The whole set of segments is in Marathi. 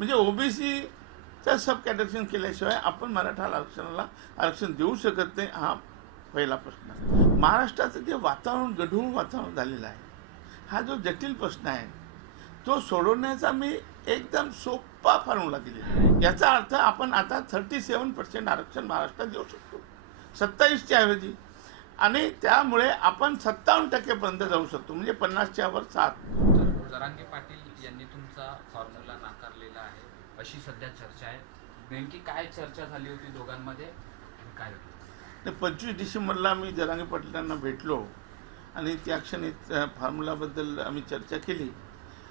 म्हणजे ओबीसीचं सब कॅटेगरीशन केल्याशिवाय आपण मराठा आरक्षणाला आरक्षण देऊ शकत नाही हा पहिला प्रश्न. महाराष्ट्राचं जे वातावरण गढूळ वातावरण झालेलं आहे हा जो जटिल प्रश्न आहे तो सोडवण्याचा मी एकदम सोपा फॉर्म्युला दिलेला आहे. याचा अर्थ आपण आता थर्टी सेवन पर्सेंट आरक्षण महाराष्ट्रात देऊ शकतो. सत्तावीसच्या ऐवजी. आणि त्यामुळे आपण सत्तावन्न टक्केपर्यंत जाऊ शकतो. म्हणजे पन्नासच्या वर सात. जरांगे पाटील यांनी तुमचा फॉर्म्युला नाकारलेला आहे. अशी सध्या चर्चा आहे. नेमकी काय चर्चा झाली होती दोघांमध्ये? आणि काय तर पंचवीस डिसेंबरला आम्ही जरांगे पाटलांना भेटलो. आणि त्या क्षणी फॉर्म्युलाबद्दल आम्ही चर्चा केली.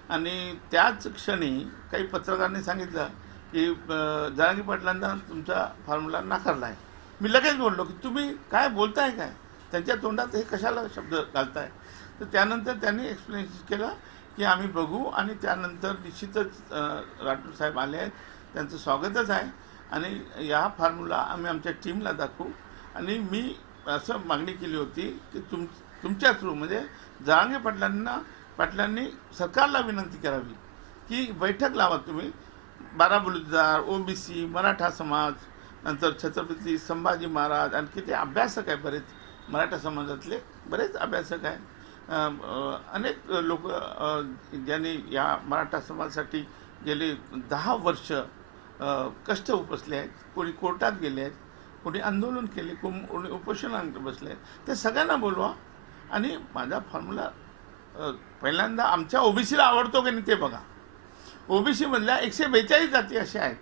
आणि त्याच क्षणी काही पत्रकारांनी सांगितलं की अं, जरांगे पाटलांना तुमचा फॉर्म्युला नाकारला आहे. मी लगेच बोललो की तुम्ही काय बोलताय काय? त्यांच्या तोंडात हे कशाला शब्द घालताय? तर त्यानंतर त्यांनी एक्सप्लेनेशन केलं. की आम्ही बघू आणि त्यानंतर निश्चितच राठोड साहेब आले आहेत. त्यांचं स्वागतच आहे. आणि या फॉर्म्युला आम्ही आमच्या टीमला दाखवू. आणि मी असं मागणी केली होती की तुम तुमच्या थ्रू म्हणजे जाळंगे पाटलांना पाटलांनी सरकारला विनंती करावी की बैठक लावा तुम्ही. बारा बी ओबीसी मराठा समाज नंतर छत्रपती संभाजी महाराज आणखी ते अभ्यासक आहे बरेच. मराठा समाजातले बरेच अभ्यासक आहे अनेक लोक ज्यांनी या मराठा समाजासाठी गेले दहा वर्ष कष्ट उपसले आहेत कोणी कोर्टात गेले आहेत कोणी आंदोलन केले कोणी उपोषणांत बसले आहेत. ते सगळ्यांना बोलवा. आणि माझा फॉर्म्युला पहिल्यांदा आमच्या ओबीसीला आवडतो की नाही ते बघा. ओबीसीमधल्या एकशे बेचाळीस जाती अशा आहेत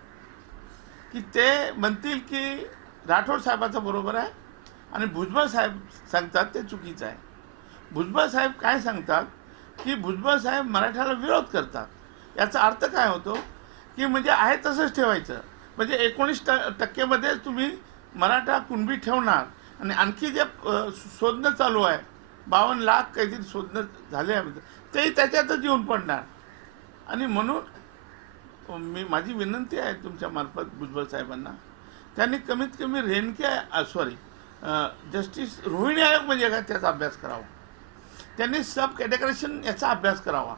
की ते म्हणतील की राठोड साहेबाचं बरोबर आहे आणि भुजबळ साहेब सांगतात ते चुकीचं आहे. भुजबळ साहेब काय सांगतात की भुजबळ साहेब मराठ्याला विरोध करतात. याचा अर्थ काय होतो? की म्हणजे आहे तसंच ठेवायचं. म्हणजे एकोणीस ट टक्केमध्ये तुम्ही मराठा कुणबी ठेवणार आणि आणखी जे शोधणं चालू आहे बावन्न लाख काहीतरी शोधणं झाले आहे तेही त्याच्यातच येऊन पडणार. आणि म्हणून मी माझी विनंती आहे तुमच्या मार्फत भुजबळ साहेबांना त्यांनी कमीत कमी रेणके सॉरी जस्टिस रोहिणी आयोग म्हणजे काय त्याचा अभ्यास करावा. त्यांनी सब कॅटेगरेशन याचा अभ्यास करावा.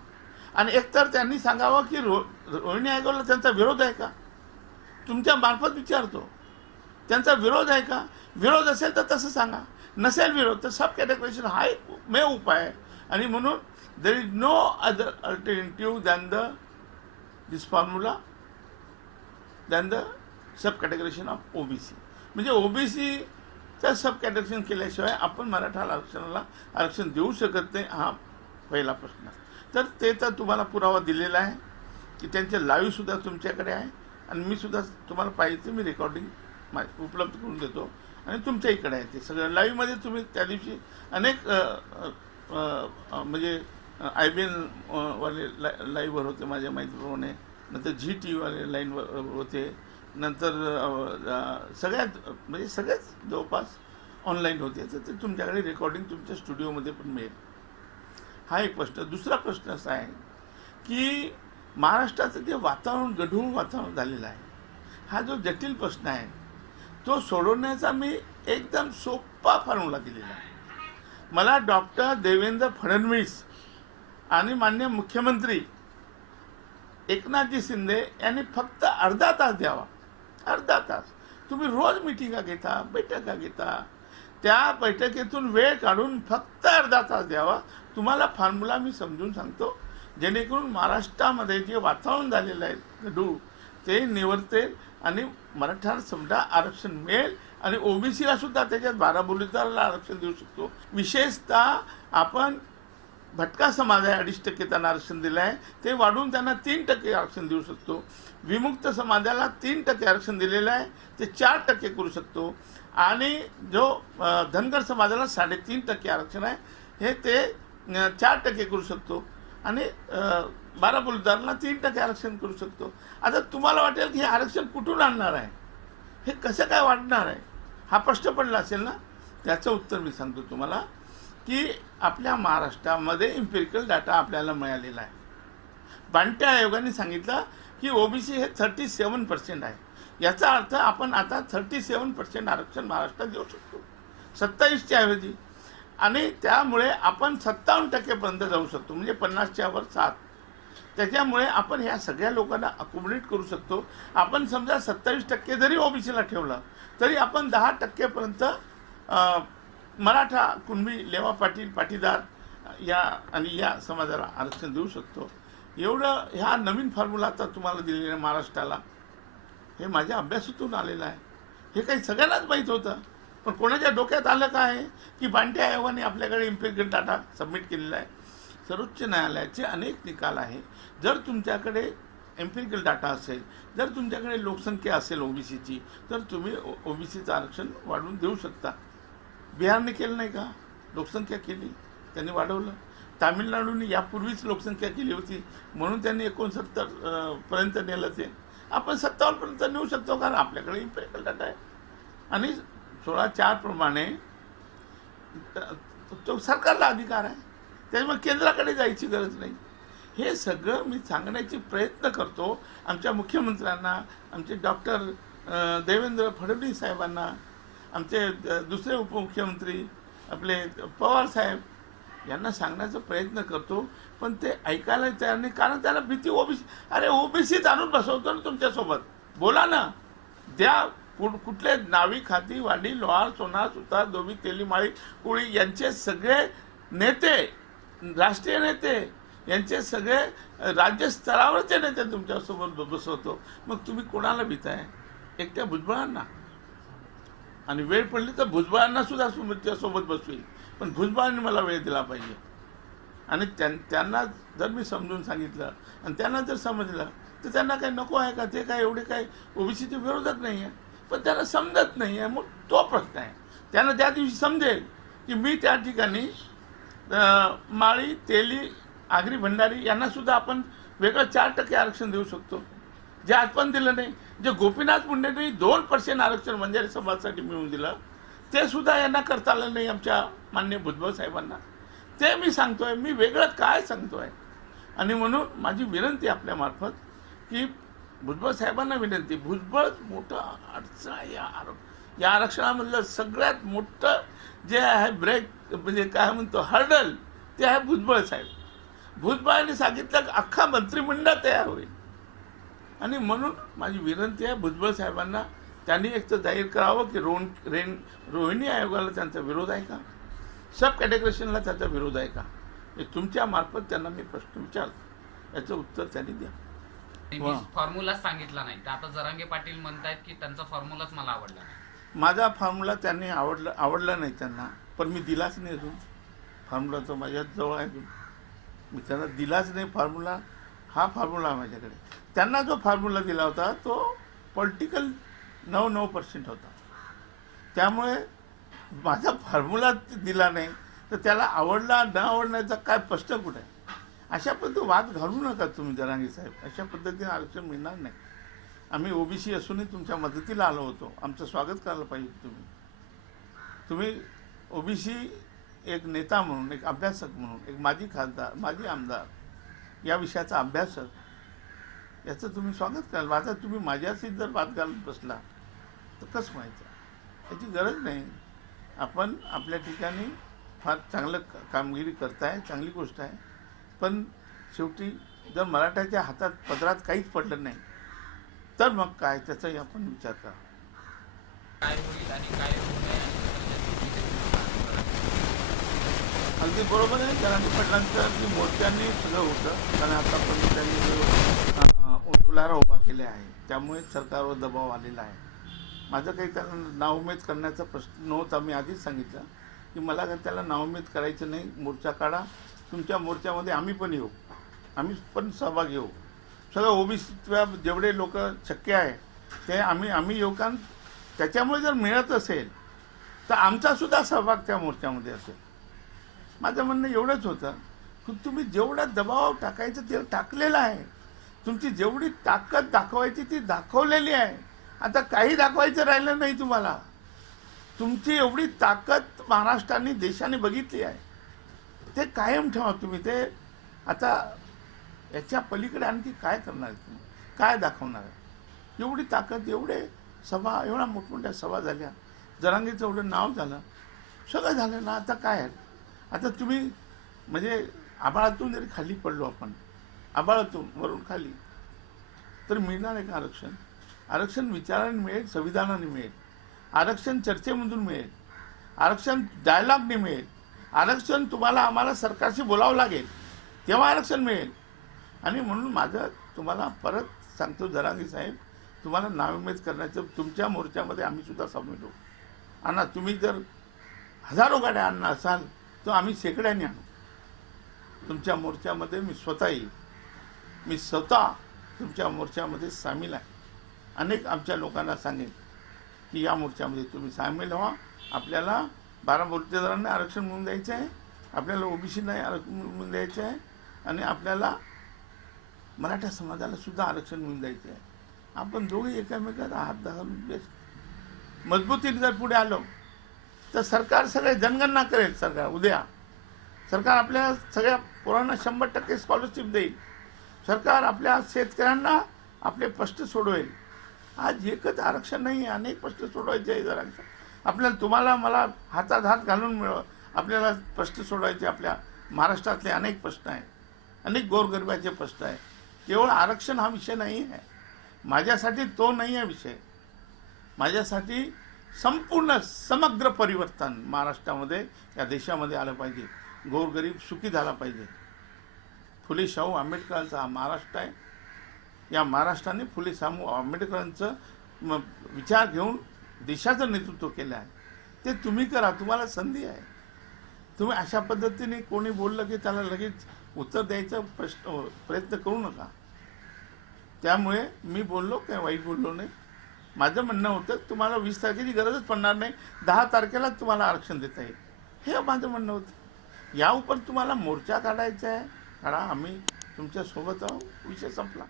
आणि एकतर त्यांनी सांगावं की रो रोहिणी आयोगाला त्यांचा विरोध आहे का? तुमच्या मार्फत विचारतो. त्यांचा विरोध आहे का? विरोध असेल तर तसं सांगा. नसेल विरोध तर सब कॅटेगरेशन हा एक मे उपाय आहे. आणि म्हणून there is no other alternative than the this formula than the subcategorisation of OBC म्हणजे त्या सब कॅटेगरेशन केल्याशिवाय आपण मराठा आरक्षणाला आरक्षण देऊ शकत नाही हा पहिला प्रश्न. तर ते तर तुम्हाला पुरावा दिलेला आहे की त्यांचे लाईव्हसुद्धा तुमच्याकडे आहे आणि मी सुद्धा तुम्हाला पाहिजे ते मी रेकॉर्डिंग मा उपलब्ध करून देतो आणि तुमच्या इकडे आहे ते. सगळं लाईव्हमध्ये तुम्ही त्या दिवशी अनेक म्हणजे आय बी एन वाले ला लाईव्हवर होते माझ्या माहितीप्रमाणे नंतर झी टी व्हीवाले लाईनवर होते. नंतर सगळ्यात म्हणजे सगळ्याच जवळपास ऑनलाईन होते. तर ते तुमच्याकडे रेकॉर्डिंग तुमच्या स्टुडिओमध्ये पण मिळेल. हा एक प्रश्न. दुसरा प्रश्न असा आहे की महाराष्ट्राचं जे वातावरण गढूळ वातावरण झालेलं आहे हा जो जटिल प्रश्न आहे तो सोडवण्याचा मी एकदम सोपा फॉर्म्युला दिलेला आहे. मला डॉक्टर देवेंद्र फडणवीस आणि मान्य मुख्यमंत्री एकनाथजी शिंदे यांनी फक्त अर्धा तास द्यावा. अर्धा तास. तुम्ही रोज मिटिंगा घेता बैठका घेता. त्या बैठकीतून वेळ काढून फक्त अर्धा तास द्यावा. तुम्हाला फॉर्म्युला मी समजून सांगतो. जेणेकरून महाराष्ट्रामध्ये जे वातावरण झालेलं आहे गडू ते निवर्तेल आणि मराठा समजा आरक्षण मिळेल आणि ओबीसीला सुद्धा त्याच्यात बारा बोलीदाराला आरक्षण देऊ शकतो. विशेषतः आपण भटका समाज आहे अडीच टक्के त्यांना आरक्षण दिलं आहे ते वाढून त्यांना तीन टक्के आरक्षण देऊ शकतो. विमुक्त समाजाला तीन टक्के आरक्षण दिलेलं आहे ते चार टक्के करू शकतो. आणि जो धनगर समाजाला साडेतीन टक्के आरक्षण आहे हे ते चार टक्के करू शकतो. आणि बारा बोलदारांना तीन टक्के आरक्षण करू शकतो. आता तुम्हाला वाटेल की हे आरक्षण कुठून आणणार आहे? हे कसं काय वाढणार आहे? हा प्रश्न पडला असेल ना? त्याचं उत्तर मी सांगतो तुम्हाला. की आपल्या महाराष्ट्रामध्ये इम्पेरिकल डाटा आपल्याला मिळालेला आहे. बांट्या आयोगाने सांगितलं की ओबीसी हे थर्टी सेवन पर्सेंट आहे. याचा अर्थ आपण आता थर्टी सेवन पर्सेंट आरक्षण महाराष्ट्रात देऊ शकतो. सत्तावीसच्या ऐवजी. आणि त्यामुळे आपण सत्तावन्न टक्केपर्यंत जाऊ शकतो. म्हणजे पन्नासच्या वर सात. त्याच्यामुळे आपण ह्या सगळ्या लोकांना अकोमोडेट करू शकतो. आपण समजा सत्तावीस टक्के जरी ओबीसीला ठेवलं तरी आपण दहा टक्केपर्यंत मराठा कुणबी लेवा पाटील पाटीदार या आणि या समाजाला आरक्षण देऊ शकतो. एवढं ह्या नवीन फॉर्म्युला आता तुम्हाला दिलेला आहे महाराष्ट्राला हे माझ्या अभ्यासातून आलेलं आहे. हे काही सगळ्यांनाच माहीत होतं. पण कोणाच्या डोक्यात आलं काय? की बांटे आयोगाने आपल्याकडे इम्पेरिकल डाटा सबमिट केलेला आहे. सर्वोच्च न्यायालयाचे अनेक निकाल आहे जर तुमच्याकडे एम्पिरिकल डाटा असेल जर तुमच्याकडे लोकसंख्या असेल ओबीसीची तर तुम्ही ओबीसीचं आरक्षण वाढवून देऊ शकता. बिहारने केलं नाही का? लोकसंख्या केली. त्यांनी वाढवलं. तामिळनाडूने यापूर्वीच लोकसंख्या केली होती. म्हणून त्यांनी एकोणसत्तर पर्यंत नेलं ते. आपण सत्तावन्नपर्यंत नेऊ शकतो कारण आपल्याकडे इम्पेरिकल डाटा आहे. आणि सोळा चारप्रमाणे तो सरकारला अधिकार आहे. त्याच्यामुळे केंद्राकडे जायची गरज नाही. हे सगळं मी सांगण्याची प्रयत्न करतो. आमच्या मुख्यमंत्र्यांना आमचे डॉक्टर देवेंद्र फडणवीस साहेबांना आमचे दुसरे उपमुख्यमंत्री आपले पवार साहेब यांना सांगण्याचा प्रयत्न करतो पण ते ऐकायला तयार नाही. कारण त्याला भीती ओबीसी अरे ओबीसीच आणून बसवतो ना तुमच्यासोबत. बोला ना. द्या कुठ कुठले नावी खाती वाडी लोहार सोनार सुतार दोबी तेलीमाळी माळी यांचे सगळे नेते राष्ट्रीय नेते यांचे सगळे राज्यस्तरावरचे नेते तुमच्यासोबत ब- बसवतो. मग तुम्ही कोणाला भीताय? एकट्या भुजबळांना. आणि वेळ पडली तर भुजबळांना सुद्धा तुमच्यासोबत बसवेल. पण भुजबळांनी मला वेळ दिला पाहिजे. आणि त्यां त्यांना जर मी समजून सांगितलं आणि त्यांना जर समजलं तर त्यांना काही नको आहे का? ते काय एवढे काय ओबीसीचे विरोधक नाही आहे पण त्यांना समजत नाही आहे मग तो प्रश्न आहे. त्यांना त्या दिवशी समजेल की मी त्या ठिकाणी माळी तेली आगरी भंडारी यांनासुद्धा आपण वेगळं चार टक्के आरक्षण देऊ शकतो. जे आज पण दिलं नाही जे गोपीनाथ मुंडेंनी दोन पर्सेंट आरक्षण बंजारी समाजासाठी मिळवून दिलं ते सुद्धा यांना करता आलं नाही आमच्या मान्य भुजबळ साहेबांना. ते मी सांगतोय मी वेगळं काय सांगतोय? आणि म्हणून माझी विनंती आपल्यामार्फत की भुजबळ साहेबांना विनंती भुजबळ मोठं अडचण आहे या आर या आरक्षणामधलं सगळ्यात मोठं जे आहे ब्रेक म्हणजे काय म्हणतो हर्डल ते आहे भुजबळ साहेब. भुजबळांनी सांगितलं की अख्खा मंत्रिमंडळ तयार होईल. आणि म्हणून माझी विनंती आहे भुजबळ साहेबांना त्यांनी एक तर जाहीर करावं की रोहन रेन रोहिणी आयोगाला त्यांचा विरोध आहे का? सब कॅटेगरेशनला त्याचा विरोध आहे का? हे तुमच्या मार्फत त्यांना मी प्रश्न विचारतो. याचं उत्तर त्यांनी द्या. फॉर्म्युला सांगितला नाही. तर आता जरांगे पाटील म्हणतायत की त्यांचा फॉर्म्युलाच मला आवडला नाही. माझा फॉर्म्युला त्यांनी आवडला आवडला नाही त्यांना पण मी दिलाच नाही अजून. फॉर्म्युला तर माझ्या जवळ आहे. अजून मी त्यांना दिलाच नाही. फॉर्म्युला हा फॉर्म्युला आहे. माझ्याकडे त्यांना जो फॉर्म्युला दिला होता तो पॉलिटिकल नऊ नऊ पर्सेंट होता. त्यामुळे माझा फॉर्म्युला दिला नाही तर त्याला आवडला न आवडण्याचा काय प्रश्न कुठे? आहे अशा पद्धती वाद घालू नका तुम्ही जरांगी साहेब. अशा पद्धतीने आरक्षण मिळणार नाही. आम्ही ओबीसी असूनही तुमच्या मदतीला आलो होतो. आमचं स्वागत करायला पाहिजे तुम्ही. तुम्ही ओबीसी एक नेता म्हणून एक अभ्यासक म्हणून एक माजी खासदार माजी आमदार या विषयाचा अभ्यासक याचं तुम्ही स्वागत कराल. माझा तुम्ही माझ्याशी जर वाद घालून बसला तर कसं व्हायचं? याची गरज नाही. आपण आपल्या ठिकाणी फार चांगलं कामगिरी करताय चांगली गोष्ट आहे. पण शेवटी जर मराठ्याच्या हातात पदरात काहीच पडलं नाही तर मग काय? त्याचाही आपण विचार करा. काय होईल आणि काय अगदी बरोबर आहे. जरांगी पडल्यानंतर की मोर्चांनी सगळं होतं. कारण आतापर्यंत त्यांनी जो उभा केले आहे. त्यामुळे सरकारवर दबाव आलेला आहे. माझं काही त्याला नाउमेद करण्याचा प्रश्न नव्हता. मी आधीच सांगितलं की मला काही त्याला नाउमेद करायचं नाही मोर्चा काढा. तुमच्या मोर्चामध्ये आम्ही पण येऊ. आम्ही पण सहभाग घेऊ सगळं ओबीसीच्या जेवढे लोक शक्य आहे ते आम्ही आम्ही येऊ कारण त्याच्यामुळे जर मिळत असेल तर आमचासुद्धा सहभाग त्या मोर्चामध्ये असेल. माझं म्हणणं एवढंच होतं की तुम्ही जेवढा दबाव टाकायचं ते टाकलेलं आहे तुमची जेवढी ताकद दाखवायची ती दाखवलेली आहे. आता काही दाखवायचं राहिलं नाही तुम्हाला. तुमची एवढी ताकद महाराष्ट्राने देशाने बघितली आहे. ते कायम ठेवा तुम्ही. ते आता याच्या पलीकडे आणखी काय करणार आहे तुम्ही? काय दाखवणार आहे? एवढी ताकद एवढे सभा एवढ्या मोठमोठ्या सभा झाल्या. जरांगीचं एवढं नाव झालं. सगळं झालं ना आता काय आहे? आता तुम्ही म्हणजे आभाळातून जरी खाली पडलो आपण आबाळातून वरून खाली. तर मिळणार आहे का आरक्षण. आरक्षण विचाराने मिळेल संविधानाने मिळेल. आरक्षण चर्चेमधून मिळेल. आरक्षण डायलॉगने मिळेल. आरक्षण तुम्हाला आम्हाला सरकारशी बोलावं लागेल. तेव्हा आरक्षण मिळेल. आणि म्हणून माझं तुम्हाला परत सांगतो जरांगी साहेब तुम्हाला नाविमेद करण्याचं तुमच्या मोर्चामध्ये आम्ही सुद्धा सामील होऊ आणा तुम्ही जर हजारो गाड्या आणणार असाल तर आम्ही शेकड्याने आणू. तुमच्या मोर्चामध्ये मी स्वतः येईल मी स्वतः तुमच्या मोर्चामध्ये सामील आहे. अनेक आमच्या लोकांना सांगेन की या मोर्चामध्ये तुम्ही सामील व्हा. आपल्याला बारा मोर्चेदारांना आरक्षण मिळून द्यायचं आहे. आपल्याला ओबीसी आरक्षण मिळून द्यायचं आहे. आणि आपल्याला मराठा समाजाला सुद्धा आरक्षण मिळून द्यायचं आहे. आपण दोघे एकामेकात हात घालून मजबूतीने जर पुढे आलो तर सरकार सगळे जनगणना करेल सरकार उद्या. सरकार आपल्या सगळ्या पोरांना शंभर टक्के स्कॉलरशिप देईल. सरकार आपल्या शेतकऱ्यांना आपले प्रश्न सोडवेल. आज एकच आरक्षण नाही आहे अनेक प्रश्न सोडवायचे आहे जरा. आपल्याला तुम्हाला मला हातात हात घालून मिळव आपल्याला प्रश्न सोडवायचे आपल्या महाराष्ट्रातले अनेक प्रश्न आहेत. अनेक गोरगरिबाचे प्रश्न आहे केवळ आरक्षण हा विषय नाही आहे. माझ्यासाठी तो नाही आहे विषय. माझ्यासाठी संपूर्ण समग्र परिवर्तन महाराष्ट्रामध्ये या देशामध्ये आलं पाहिजे. गोरगरीब सुखी झाला पाहिजे. फुले शाहू आंबेडकरांचा हा महाराष्ट्र आहे. या महाराष्ट्राने फुले शाहू आंबेडकरांचं विचार घेऊन देशाचं नेतृत्व केलं आहे. ते तुम्ही करा तुम्हाला संधी आहे. तुम्ही अशा पद्धतीने कोणी बोललं की त्याला लगेच उत्तर द्यायचा प्रश्न प्रयत्न करू नका. त्यामुळे मी बोललो काय वाईट बोललो नाही. माझं म्हणणं होतं तुम्हाला वीस तारखेची गरजच पडणार नाही. दहा तारखेलाच तुम्हाला आरक्षण देता येईल. हे माझं म्हणणं होतं. या उपर तुम्हाला मोर्चा काढायचा आहे. काढा आम्ही तुमच्यासोबत आहोत. विषय संपला.